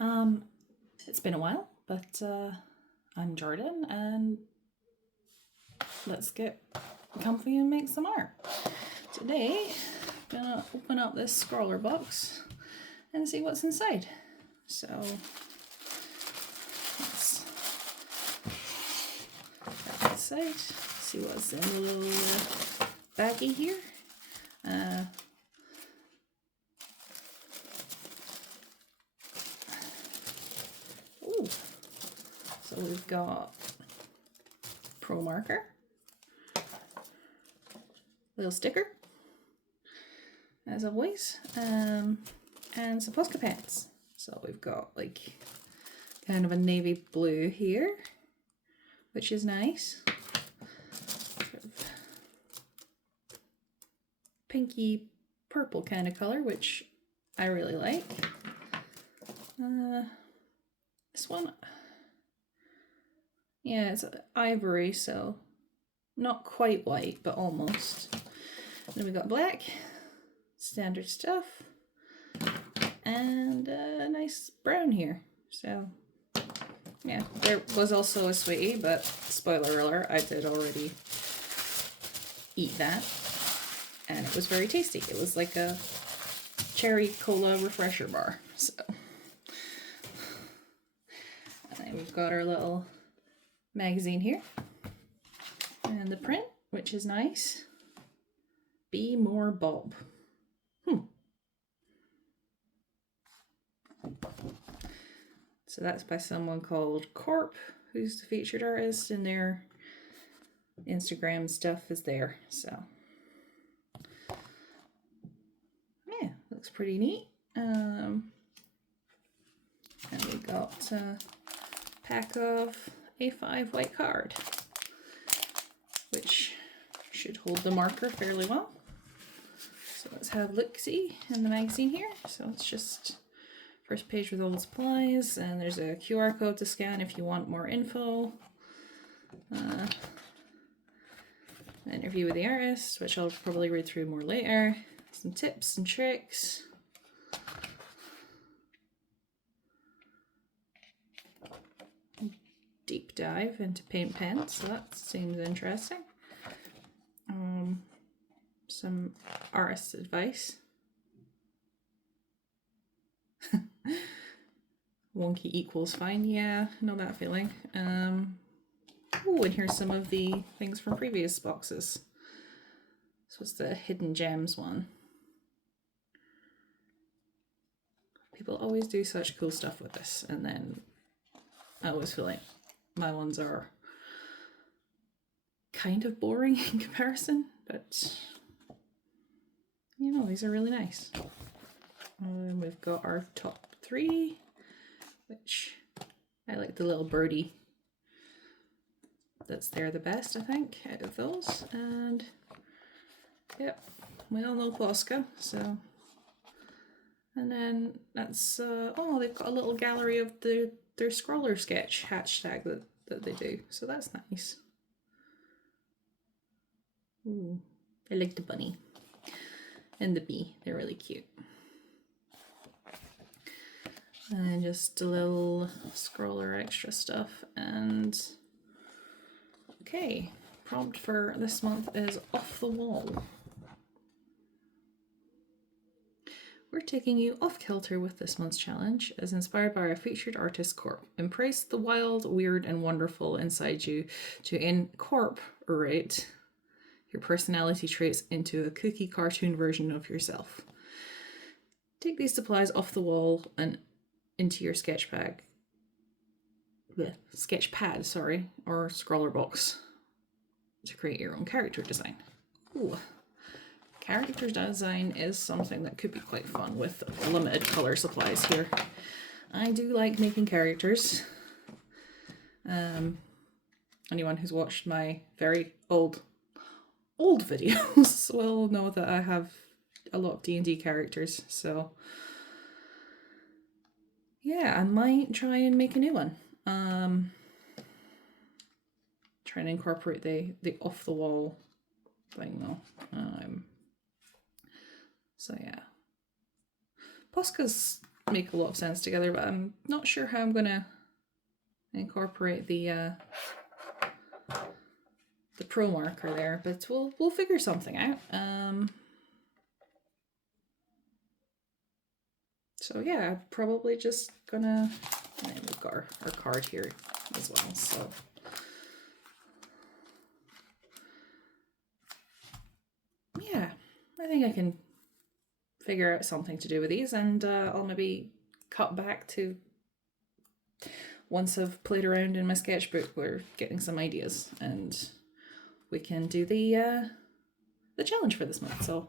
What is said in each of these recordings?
It's been a while, but I'm Jordan, and let's get comfy and make some art. Today, I'm gonna open up this Scrawlrbox and see what's inside. So, let's get inside, see what's in the little baggie here. So we've got Pro marker, little sticker, as always, and some Posca pens. So we've got like kind of a navy blue here, which is nice. Sort of pinky purple kind of color, which I really like. This one, yeah, it's ivory, so not quite white, but almost. Then we got black, standard stuff, and a nice brown here. So, yeah, there was also a sweetie, but spoiler alert, I did already eat that, and it was very tasty. It was like a cherry cola refresher bar. So, and then we've got our little magazine here, and the print, which is nice. Be More Bob. So that's by someone called Corp, who's the featured artist, and their Instagram stuff is there. So yeah, looks pretty neat. And we got a pack of A5 white card, which should hold the marker fairly well. So let's have look-see in the magazine here. So it's just first page with all the supplies, and there's a QR code to scan if you want more info. An interview with the artist, which I'll probably read through more later. Some tips and tricks. Deep dive into paint pens, so that seems interesting. Some artist advice. Wonky equals fine. Yeah, know that feeling. Oh, and here's some of the things from previous boxes. This was the Hidden Gems one. People always do such cool stuff with this, and then I always feel like my ones are kind of boring in comparison, but you know, these are really nice. And we've got our top 3, which I like the little birdie that's there the best, I think, out of those. And yep, we all know Posca, so. And then that's, oh, they've got a little gallery of their scroller sketch hashtag that they do, so that's nice. Ooh, I like the bunny and the bee, they're really cute. And just a little scroller extra stuff. And okay, prompt for this month is off the wall. We're taking you off kilter with this month's challenge, as inspired by our featured artist Corp. Embrace the wild, weird, and wonderful inside you to incorporate your personality traits into a kooky cartoon version of yourself. Take these supplies off the wall and into your sketch pad, or Scrawlrbox to create your own character design. Ooh. Character design is something that could be quite fun with limited color supplies here. I do like making characters. Anyone who's watched my very old videos will know that I have a lot of D&D characters, so yeah, I might try and make a new one. Trying to incorporate the off the wall thing though. So yeah, Posca's make a lot of sense together, but I'm not sure how I'm gonna incorporate the pro marker there, but we'll figure something out. So yeah, I'm probably just gonna, and then we've got our card here as well, so. Yeah, I think I can figure out something to do with these, and I'll maybe cut back to once I've played around in my sketchbook, we're getting some ideas, and we can do the challenge for this month, so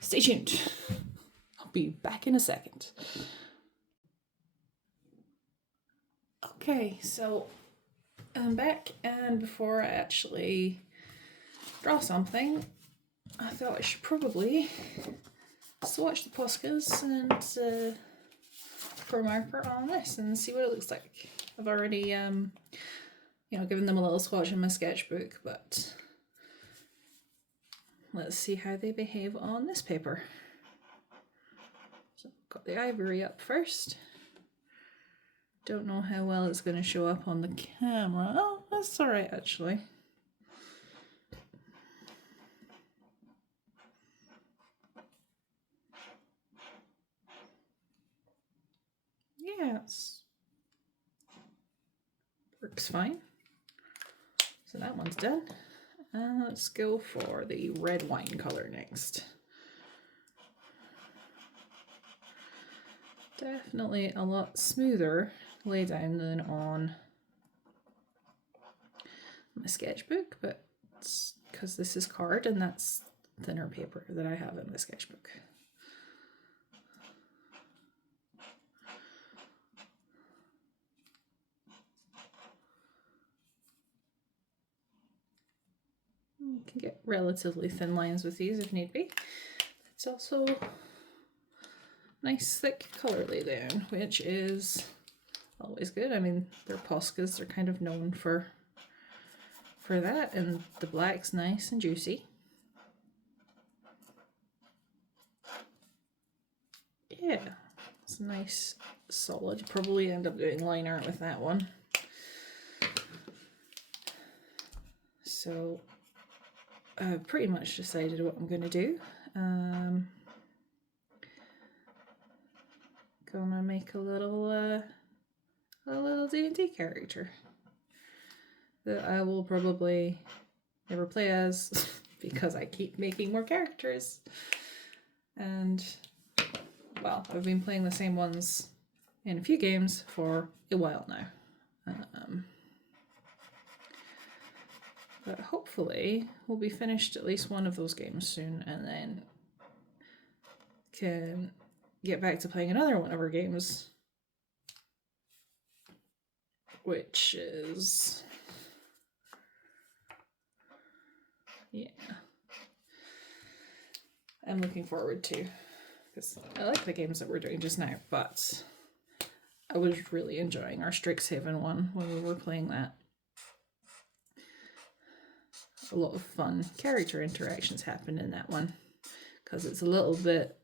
stay tuned. I'll be back in a second. Okay, so I'm back, and before I actually draw something, I thought I should probably swatch the Poscas and pro marker on this and see what it looks like. I've already given them a little swatch in my sketchbook, but let's see how they behave on this paper. So got the ivory up first. Don't know how well it's going to show up on the camera. Oh, that's alright actually. Yeah, works fine. So that one's done. Let's go for the red wine color next. Definitely a lot smoother lay down than on my sketchbook, but it's because this is card and that's thinner paper that I have in my sketchbook. You can get relatively thin lines with these if need be. It's also nice thick color lay down, which is always good. I mean, their Poscas are kind of known for that, and the black's nice and juicy. Yeah, it's nice, solid. Probably end up doing line art with that one. So I've pretty much decided what I'm gonna do. Gonna make a little D&D character that I will probably never play as because I keep making more characters. And well, I've been playing the same ones in a few games for a while now. But hopefully we'll be finished at least one of those games soon, and then can get back to playing another one of our games, which is, yeah, I'm looking forward to, because I like the games that we're doing just now, but I was really enjoying our Strixhaven one when we were playing that. A lot of fun character interactions happen in that one because it's a little bit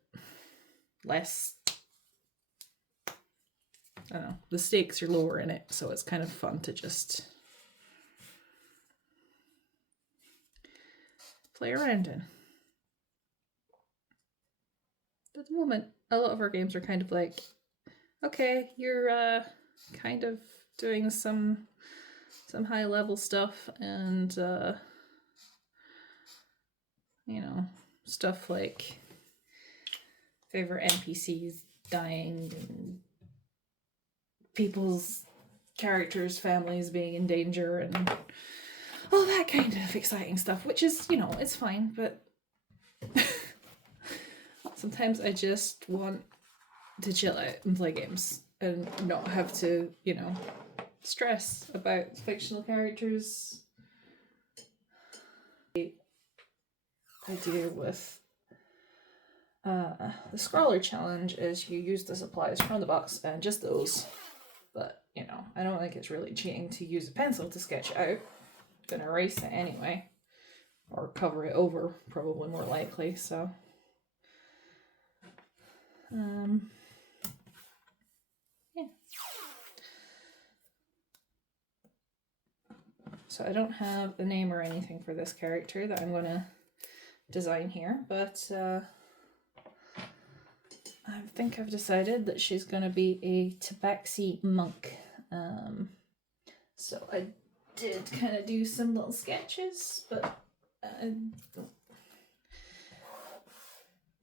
less, I don't know, the stakes are lower in it, so it's kind of fun to just play around in. At the moment, a lot of our games are kind of like, okay, you're kind of doing some high level stuff, and you know, stuff like favorite NPCs dying and people's characters' families being in danger and all that kind of exciting stuff, which is, you know, it's fine, but sometimes I just want to chill out and play games and not have to, you know, stress about fictional characters. The idea with the Scrawler challenge is you use the supplies from the box and just those, but you know, I don't think it's really cheating to use a pencil to sketch out. I'm gonna erase it anyway, or cover it over, probably more likely, so So I don't have a name or anything for this character that I'm going to design here, but I think I've decided that she's going to be a tabaxi monk. So I did kind of do some little sketches, but I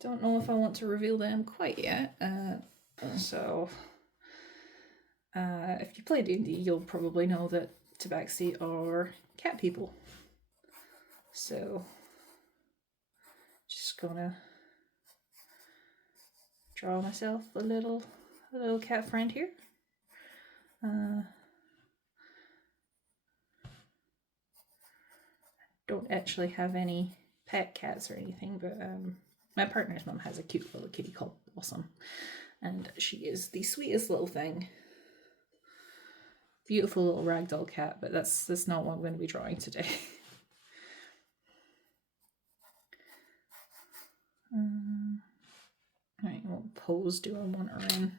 don't know if I want to reveal them quite yet. So if you play D&D, you'll probably know that tabaxi are cat people. So just gonna draw myself a little cat friend here. Don't actually have any pet cats or anything, but my partner's mom has a cute little kitty called Blossom, and she is the sweetest little thing. Beautiful little ragdoll cat, but that's not what I'm going to be drawing today. Alright, what pose do I want her in?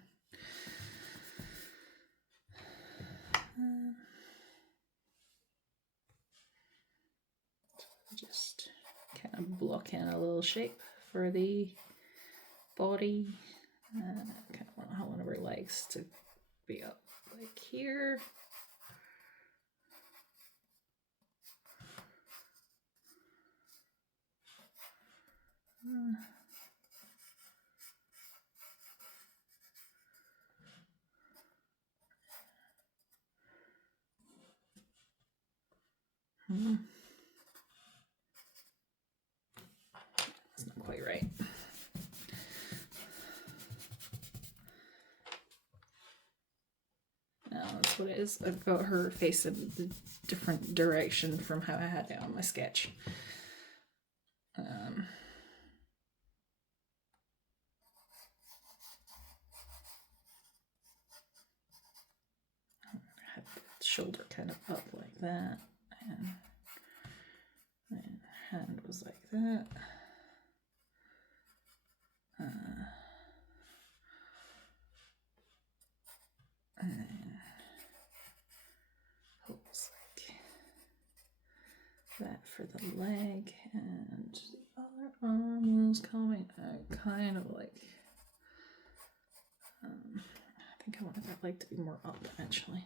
Just kind of block in a little shape for the body. Kind of want one of her legs to be up like here. That's not quite right. No, that's what it is. I've got her face in a different direction from how I had it on my sketch. I had the shoulder kind of up like that, and then hand was like that. And then hooks like that for the leg, and the other arm was coming out kind of like. I think I wanted that leg to be more up actually.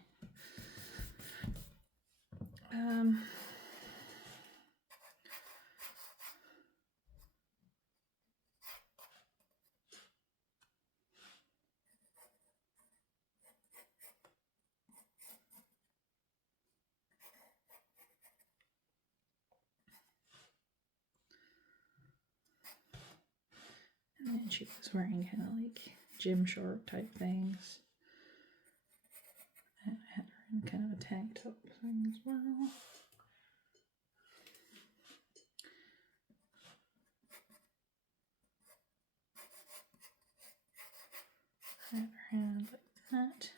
And then she was wearing kind of like gym short type things. And I had her in kind of a tank top thing as well. I had her hand like that.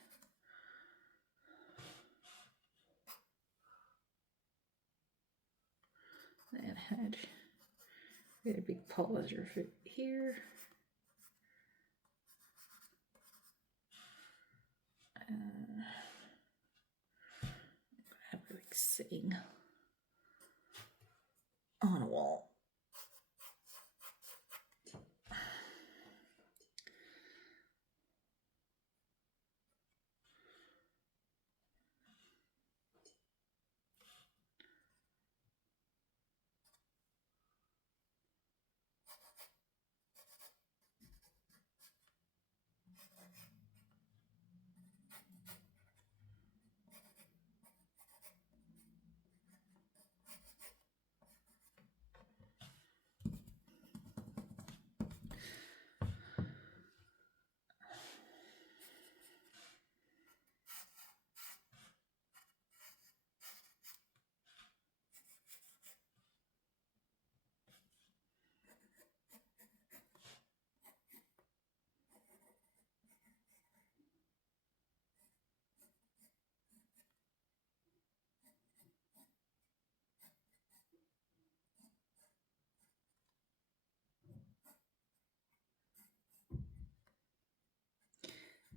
Then had really big paw as her foot here. Have her like sitting on a wall.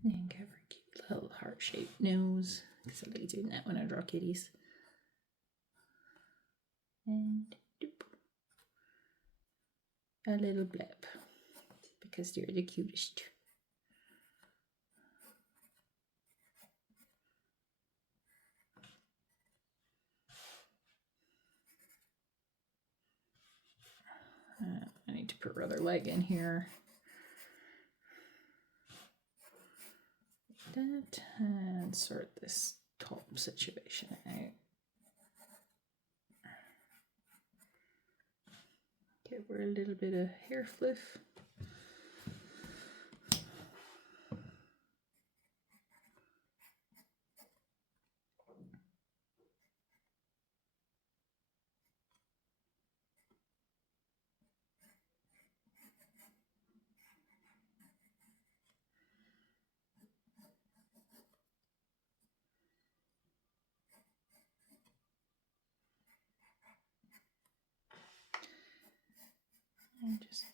And give her a cute little heart-shaped nose, because I like doing that when I draw kitties. and doop, a little blip, because they're the cutest. I need to put her other leg in here. Like that, and sort this top situation out. Give her a little bit of hair fluff. And just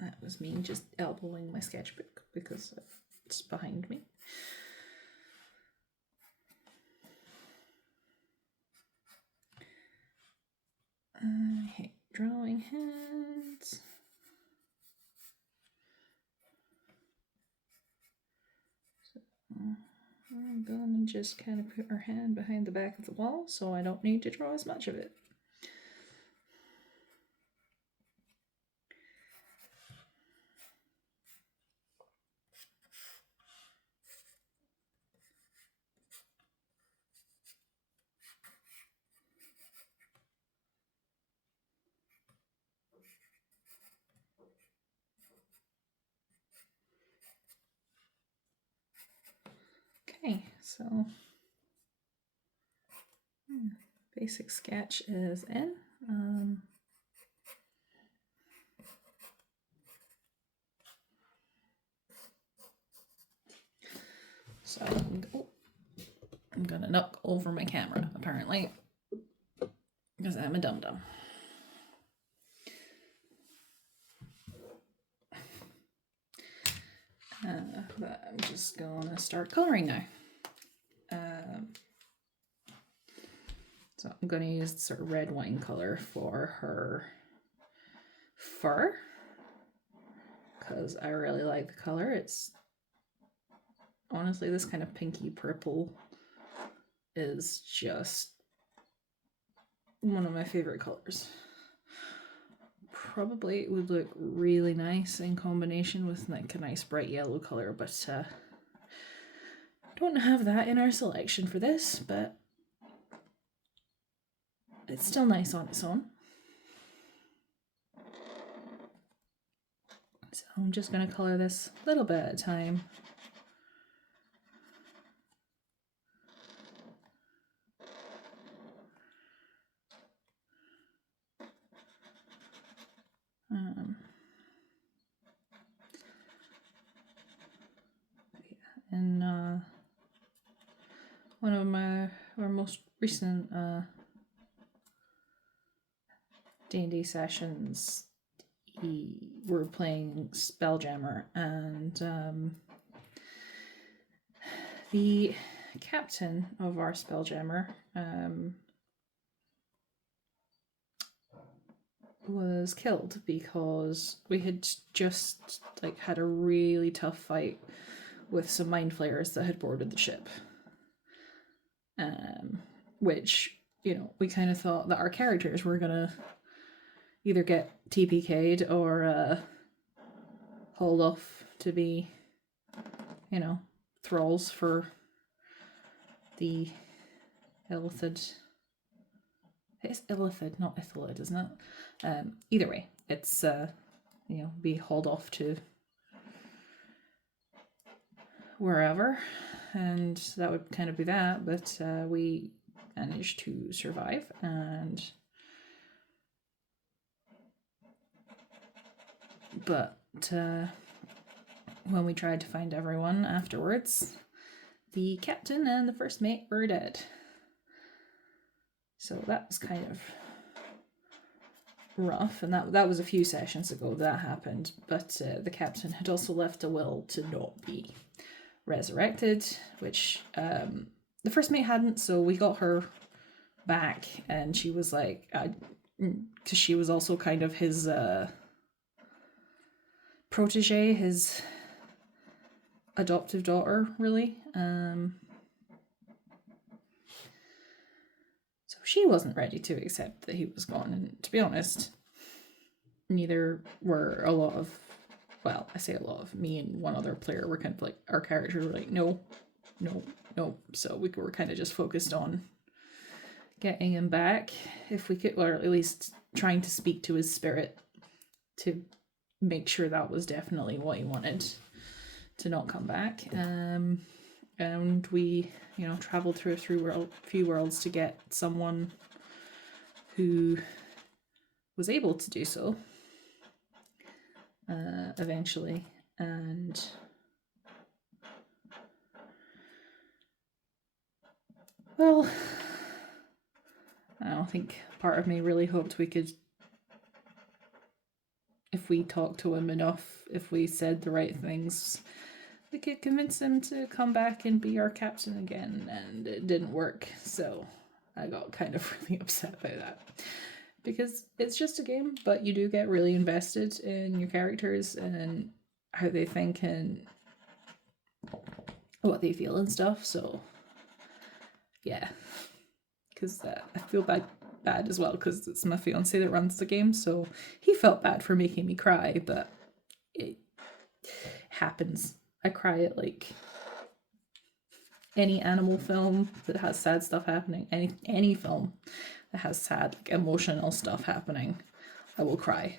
that was me just elbowing my sketchbook because it's behind me. I hate drawing hands. So I'm gonna just kind of put her hand behind the back of the wall so I don't need to draw as much of it. Okay, so basic sketch is in. So I'm gonna knock over my camera apparently because I'm a dum-dum. But I'm just gonna start coloring now. So I'm gonna use the sort of red wine color for her fur because I really like the color. It's honestly, this kind of pinky purple is just one of my favorite colors. Probably it would look really nice in combination with like a nice bright yellow color, but don't have that in our selection for this, but it's still nice on its own. So I'm just going to color this a little bit at a time. And one of our most recent D&D sessions, we're playing Spelljammer, and the captain of our Spelljammer was killed because we had just like had a really tough fight with some mind flayers that had boarded the ship, which, you know, we kind of thought that our characters were gonna either get TPK'd or hauled off to be, you know, thralls for the Illithid. It's Illithid, not Ithilid, isn't it? Either way, it's you know, be hauled off to wherever, and that would kind of be that. But we managed to survive, and when we tried to find everyone afterwards, the captain and the first mate were dead. So that was kind of rough, and that was a few sessions ago that happened, but the captain had also left a will to not be resurrected, which the first mate hadn't, so we got her back, and she was like, because she was also kind of his protege, his adoptive daughter, really. So she wasn't ready to accept that he was gone, and to be honest, neither were a lot of, well, I say a lot of, me and one other player were kind of like, our characters were like, no. So we were kind of just focused on getting him back if we could, or at least trying to speak to his spirit to make sure that was definitely what he wanted, to not come back. And we, traveled through a few worlds to get someone who was able to do so eventually. And well, I don't think part of me really hoped we could, if we talked to him enough, if we said the right things, we could convince him to come back and be our captain again, and it didn't work. So I got kind of really upset about that, because it's just a game, but you do get really invested in your characters and how they think and what they feel and stuff. So yeah, because I feel bad as well, because it's my fiance that runs the game, so he felt bad for making me cry, but it happens. I cry at like any animal film that has sad stuff happening, any film that has sad, like, emotional stuff happening, I will cry.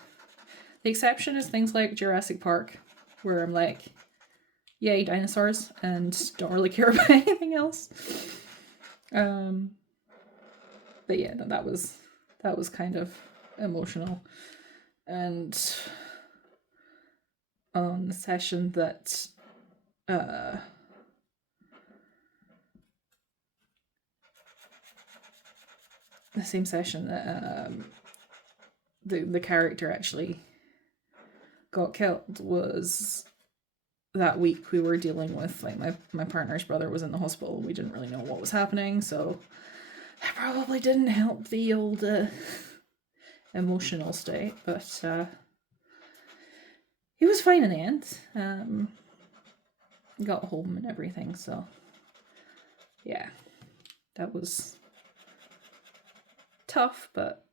The exception is things like Jurassic Park, where I'm like, yay, dinosaurs, and don't really care about anything else. But yeah, no, that was kind of emotional. And on the session that the same session that the character actually got killed was that week we were dealing with, like, my partner's brother was in the hospital. We didn't really know what was happening, so that probably didn't help the old emotional state, but he was fine in the end. Got home and everything, so yeah, that was tough, but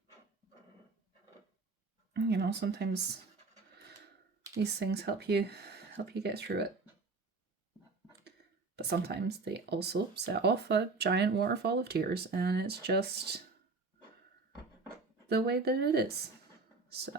sometimes these things help you get through it. But sometimes they also set off a giant waterfall of tears, and it's just the way that it is. So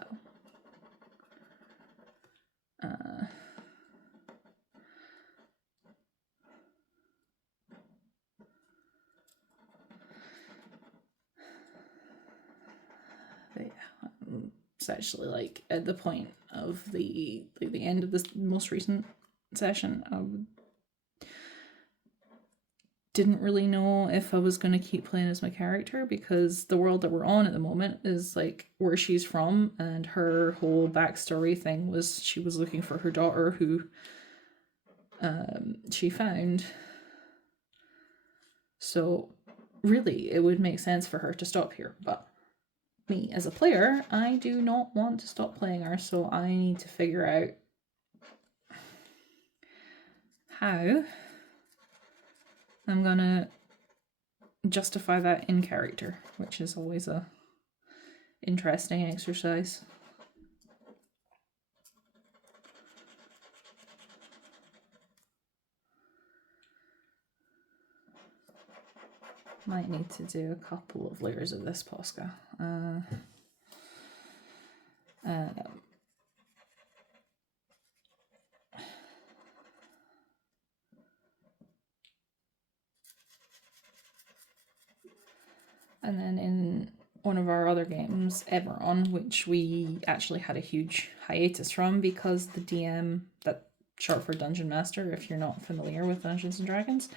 it's actually like at the point of the end of this most recent session, I didn't really know if I was going to keep playing as my character, because the world that we're on at the moment is like where she's from, and her whole backstory thing was she was looking for her daughter, who she found. So really it would make sense for her to stop here, but me as a player, I do not want to stop playing her, so I need to figure out how I'm gonna justify that in character, which is always a interesting exercise. Might need to do a couple of layers of this Posca. And then in one of our other games, Everon, which we actually had a huge hiatus from because the DM that short for Dungeon Master if you're not familiar with Dungeons and Dragons.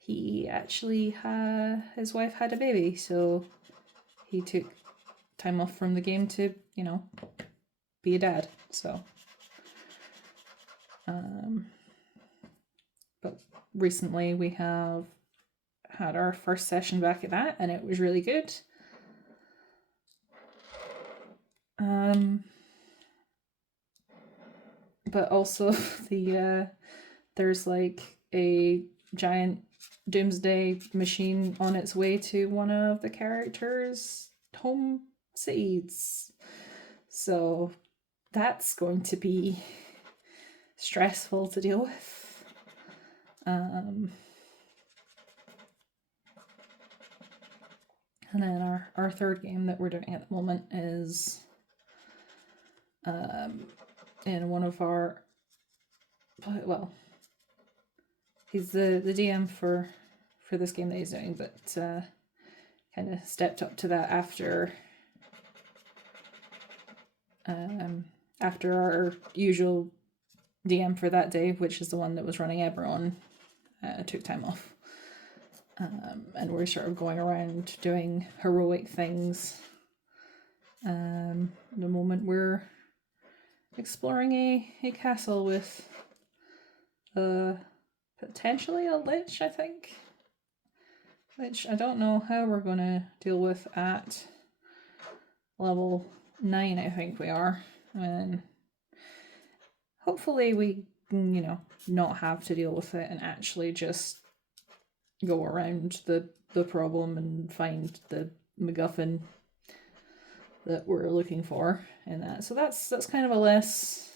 He actually his wife had a baby, so he took time off from the game to, you know, be a dad. So, but recently we have had our first session back at that, and it was really good. But also there's like a giant doomsday machine on its way to one of the characters' home cities. So that's going to be stressful to deal with. And then our third game that we're doing at the moment is in one of our, well, he's the DM for this game that he's doing, but kind of stepped up to that after our usual DM for that day, which is the one that was running Eberron, took time off. And we're sort of going around doing heroic things. At the moment we're exploring a castle with potentially a lich, I think. Which I don't know how we're going to deal with at level 9, I think we are. And hopefully we, you know, not have to deal with it and actually just go around the problem and find the MacGuffin that we're looking for in that. So that's kind of a less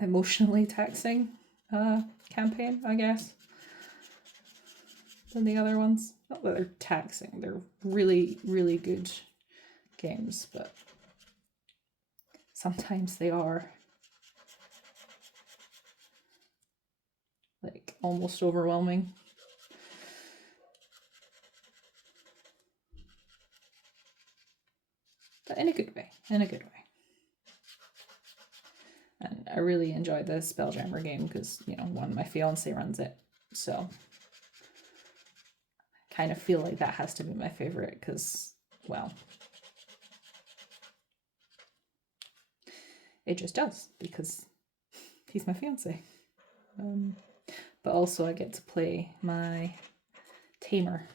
emotionally taxing campaign, I guess, than the other ones. Not that they're taxing, they're really, really good games, but sometimes they are like almost overwhelming. But in a good way, And I really enjoy the Spelljammer game because, you know, my fiance runs it, so I kind of feel like that has to be my favorite because, well, it just does because he's my fiance. But also I get to play my Tamer,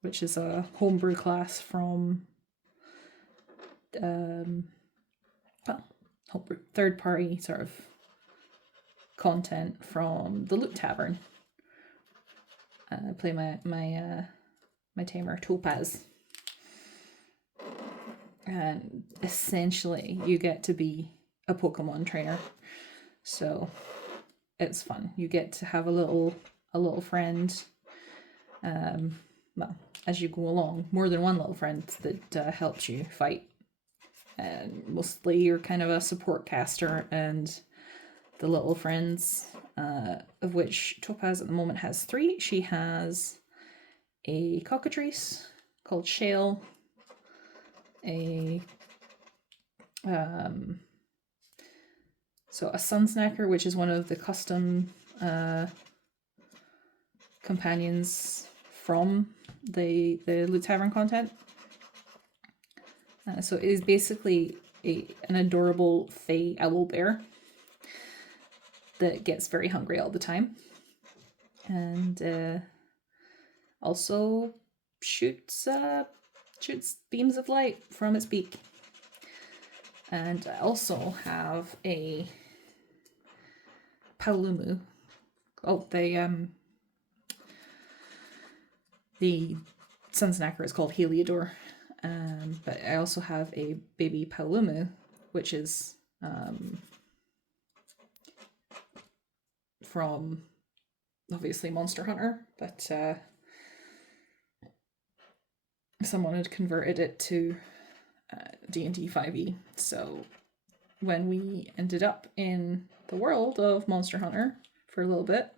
which is a homebrew class from third-party sort of content from the Loot Tavern. I play my Tamer Topaz, and essentially you get to be a Pokemon trainer, so it's fun. You get to have a little friend, well, as you go along, more than one little friend that helps you fight. And mostly you're kind of a support caster, and the little friends, of which Topaz at the moment has 3. She has a cockatrice called Shale, a sun snacker, which is one of the custom companions from the Loot Tavern content. So it is basically an adorable fey owl bear that gets very hungry all the time, and also shoots beams of light from its beak. And I also have a Paolumu. Oh, the sun snacker is called Heliodor. But I also have a baby Paolumu, which is from obviously Monster Hunter, but someone had converted it to D&D 5e. So when we ended up in the world of Monster Hunter for a little bit,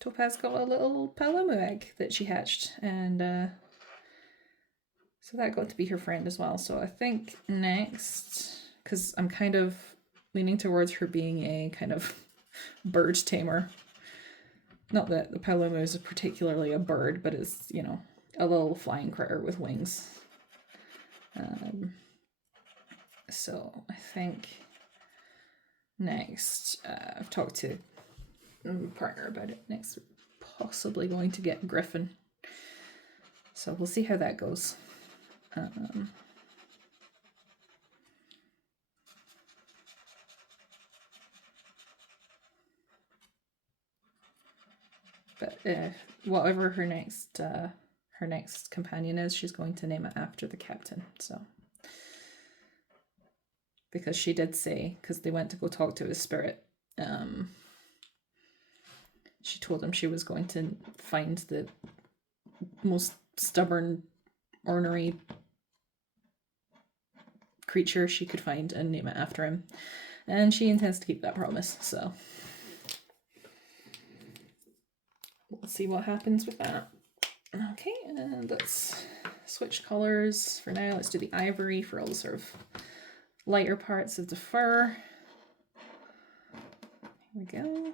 Topaz got a little Paolumu egg that she hatched, and So that got to be her friend as well. So I think next, because I'm kind of leaning towards her being a kind of bird tamer. Not that the Paloma is particularly a bird, but it's, you know, a little flying critter with wings. So I think next, I've talked to my partner about it. Next, we're possibly going to get Griffin. So we'll see how that goes. But whatever her next companion is, she's going to name it after the captain. So, because she did say, because they went to go talk to his spirit, she told him she was going to find the most stubborn, ornery creature she could find and name it after him. And she intends to keep that promise, so we'll see what happens with that. Okay, and let's switch colors for now. Let's do the ivory for all the sort of lighter parts of the fur. Here we go.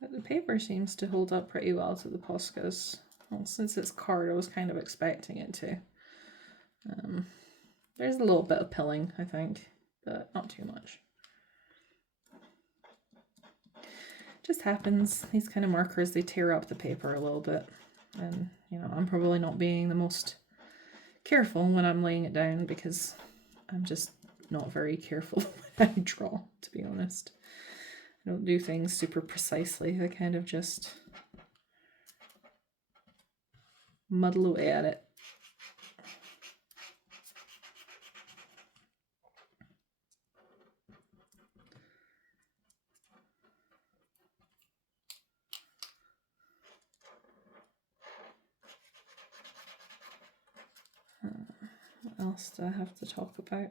But the paper seems to hold up pretty well to the Poscas. Well, since it's card, I was kind of expecting it to. There's a little bit of pilling, I think, but not too much. Just happens. These kind of markers, they tear up the paper a little bit. And, you know, I'm probably not being the most careful when I'm laying it down because I'm just not very careful when I draw, to be honest. I don't do things super precisely. I kind of just muddle away at it. What else do I have to talk about?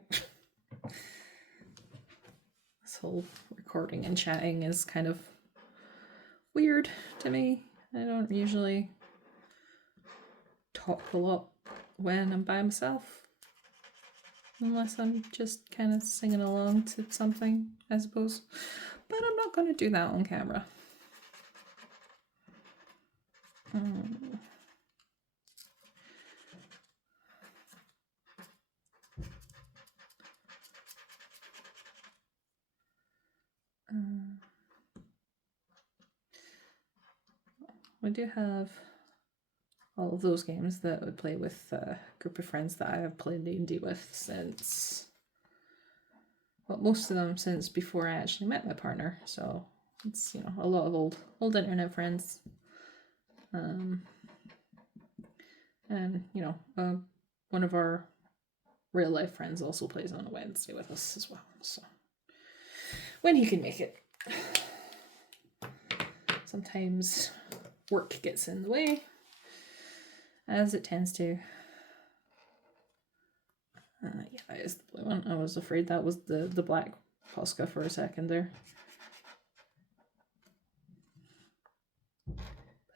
This whole recording and chatting is kind of weird to me. I don't usually talk a lot when I'm by myself, unless I'm just kind of singing along to something, I suppose. But I'm not going to do that on camera. We do have all of those games that I would play with a group of friends that I have played D&D with since, well, most of them since before I actually met my partner. So it's, you know, a lot of old internet friends. And, you know, one of our real life friends also plays on a Wednesday with us as well. So when he can make it. Sometimes work gets in the way, as it tends to. Yeah, that is the blue one. I was afraid that was the black Posca for a second there.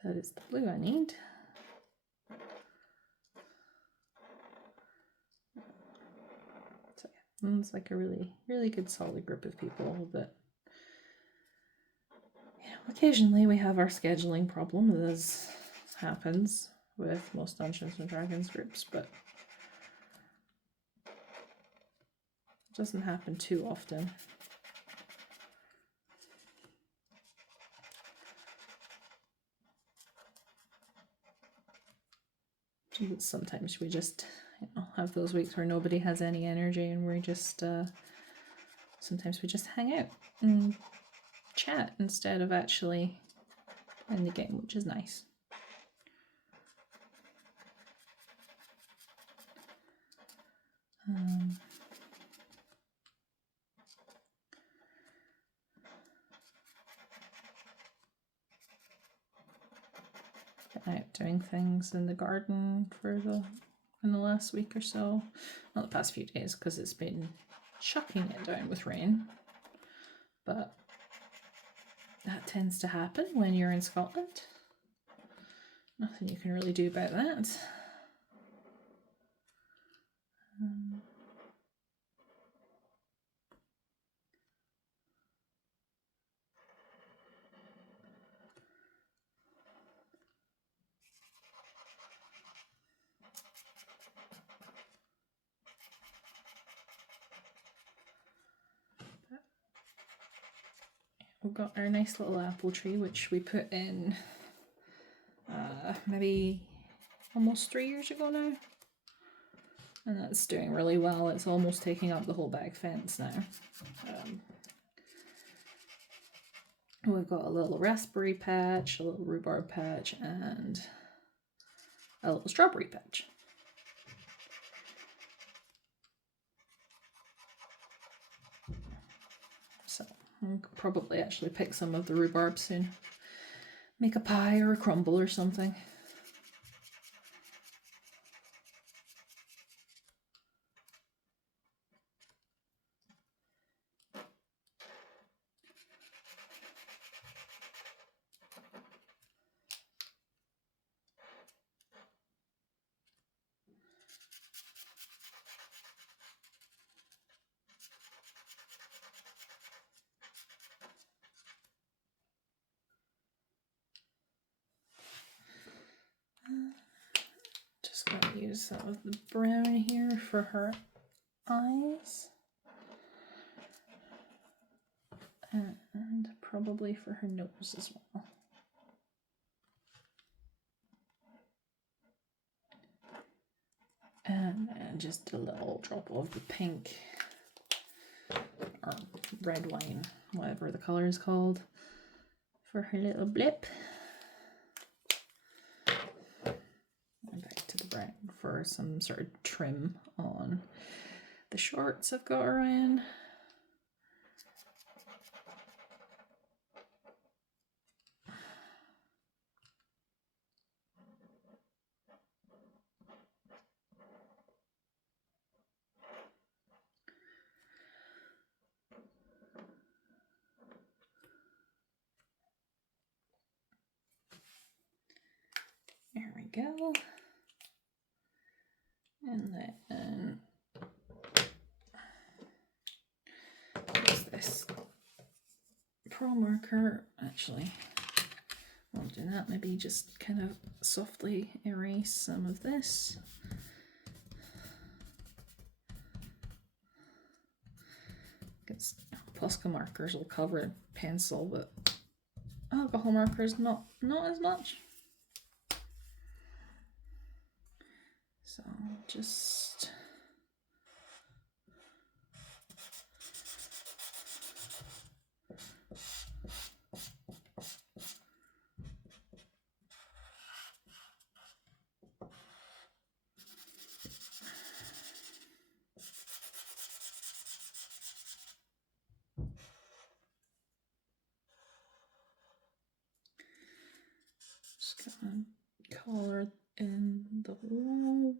That is the blue I need. So yeah, it's like a really, really good solid group of people that, you know, occasionally we have our scheduling problem. This happens with most Dungeons and Dragons groups, but it doesn't happen too often. Sometimes we just, you know, have those weeks where nobody has any energy and we're just, sometimes we just hang out and chat instead of actually playing the game, which is nice. out doing things in the garden in the last week or so. Not the past few days, because it's been chucking it down with rain. But that tends to happen when you're in Scotland. Nothing you can really do about that. We've got our nice little apple tree, which we put in maybe almost 3 years ago now. And that's doing really well. It's almost taking up the whole back fence now. We've got a little raspberry patch, a little rhubarb patch, and a little strawberry patch. So I'll probably actually pick some of the rhubarb soon. Make a pie or a crumble or something. Just gonna use some of the brown here for her eyes. And probably for her nose as well. And just a little drop of the pink or red wine, whatever the color is called, for her little blip. And back to the brown for some sort of trim on the shorts I've got her in. There we go. And then use this pro marker. Actually, I'll do that. Maybe just kind of softly erase some of this. Because Posca markers will cover pencil, but alcohol markers not as much. So just gonna color in the wall.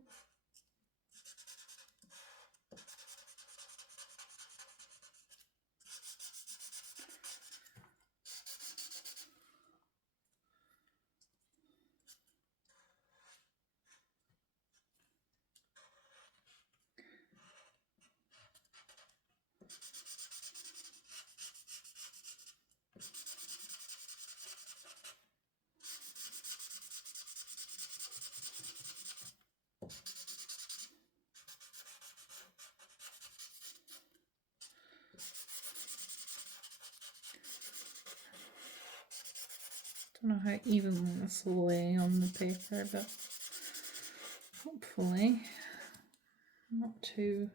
Don't know how evenly this will lay on the paper, but hopefully not too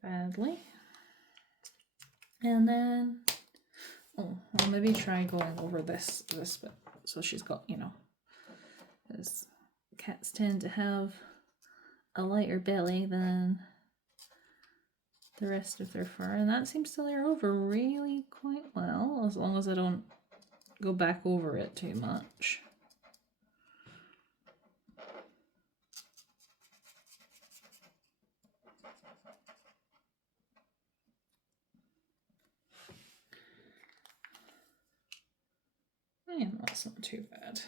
badly. And then, I'll maybe try going over this bit, so she's got, you know, because cats tend to have a lighter belly than the rest of their fur, and that seems to layer over really quite well, as long as I don't go back over it too much. fine. That's not too bad.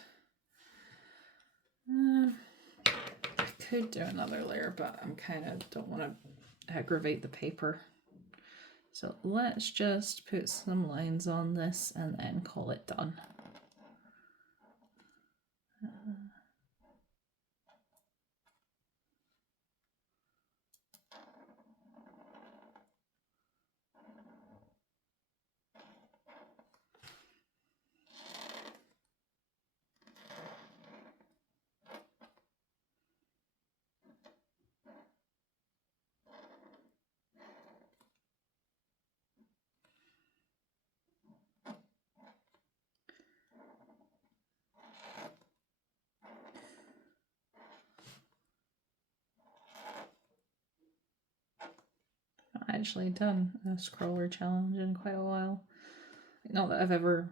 I could do another layer, but I'm kind of don't want to aggravate the paper. So let's just put some lines on this and then call it done. Actually done a scroller challenge in quite a while. Not that I've ever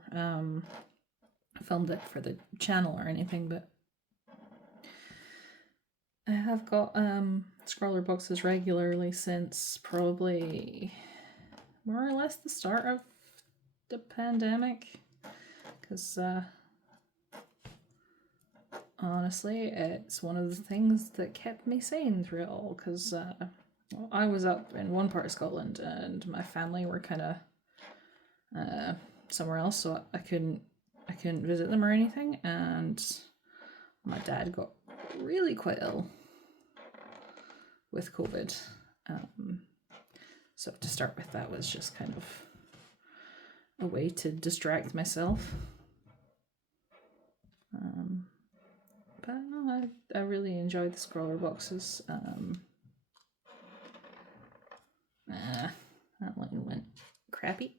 filmed it for the channel or anything, but I have got Scrawlrboxes regularly since probably more or less the start of the pandemic, because honestly it's one of the things that kept me sane through it all, because I was up in one part of Scotland and my family were kind of somewhere else, so I couldn't visit them or anything, and my dad got really quite ill with COVID. So to start with, that was just kind of a way to distract myself. But no, I really enjoyed the Scrawlrboxes. That line went crappy.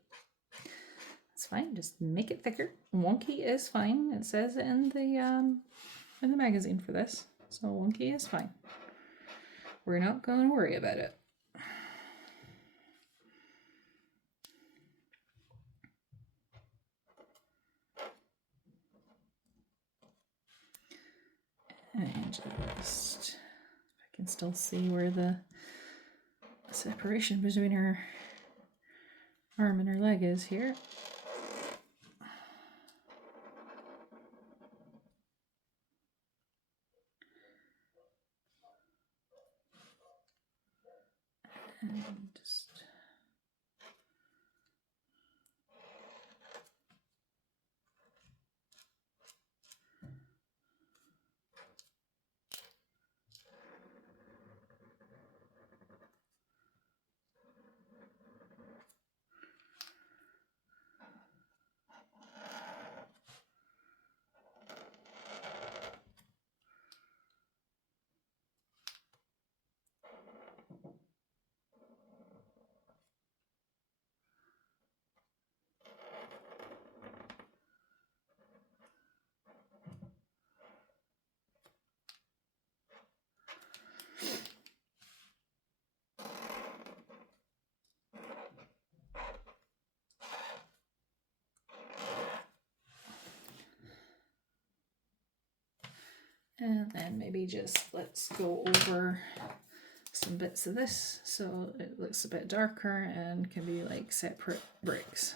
It's fine, just make it thicker. Wonky is fine. It says it in the magazine for this, so wonky is fine. We're not going to worry about it. And just, I can still see where the separation between her arm and her leg is here. And just and then maybe just let's go over some bits of this so it looks a bit darker and can be like separate bricks.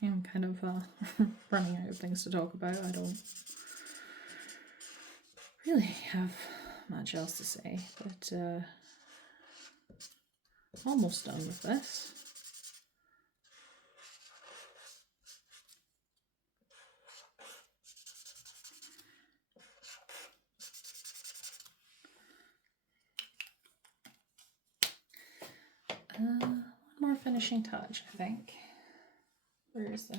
I'm kind of running out of things to talk about. I don't really have much else to say, but almost done with this. One more finishing touch, I think. Where is the...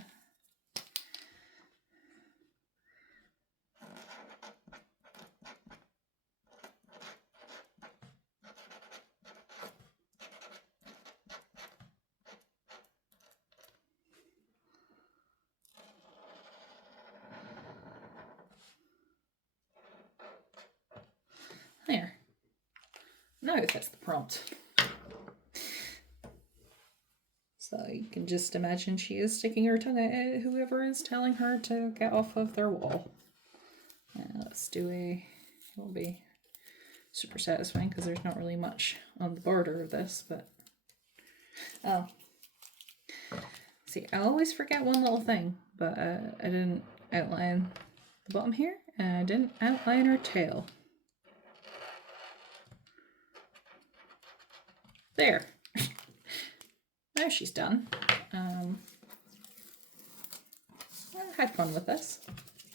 There. Now it fits the prompt. So you can just imagine she is sticking her tongue out at whoever is telling her to get off of their wall. Let's do it won't be super satisfying because there's not really much on the border of this, but oh. See, I always forget one little thing, but I didn't outline the bottom here, and I didn't outline her tail. There. Now she's done. I had fun with this.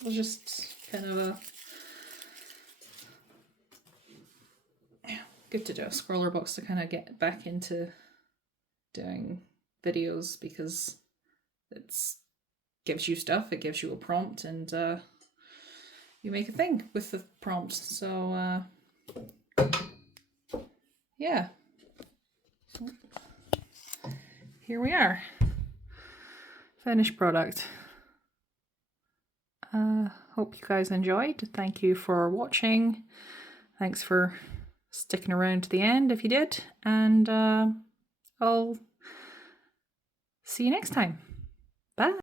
It was just kind of a good to do a Scrawlrbox to kind of get back into doing videos, because it's gives you stuff, it gives you a prompt, and you make a thing with the prompt. So yeah, here we are, finished product. Hope you guys enjoyed. Thank you for watching. Thanks for sticking around to the end if you did, and I'll see you next time. Bye.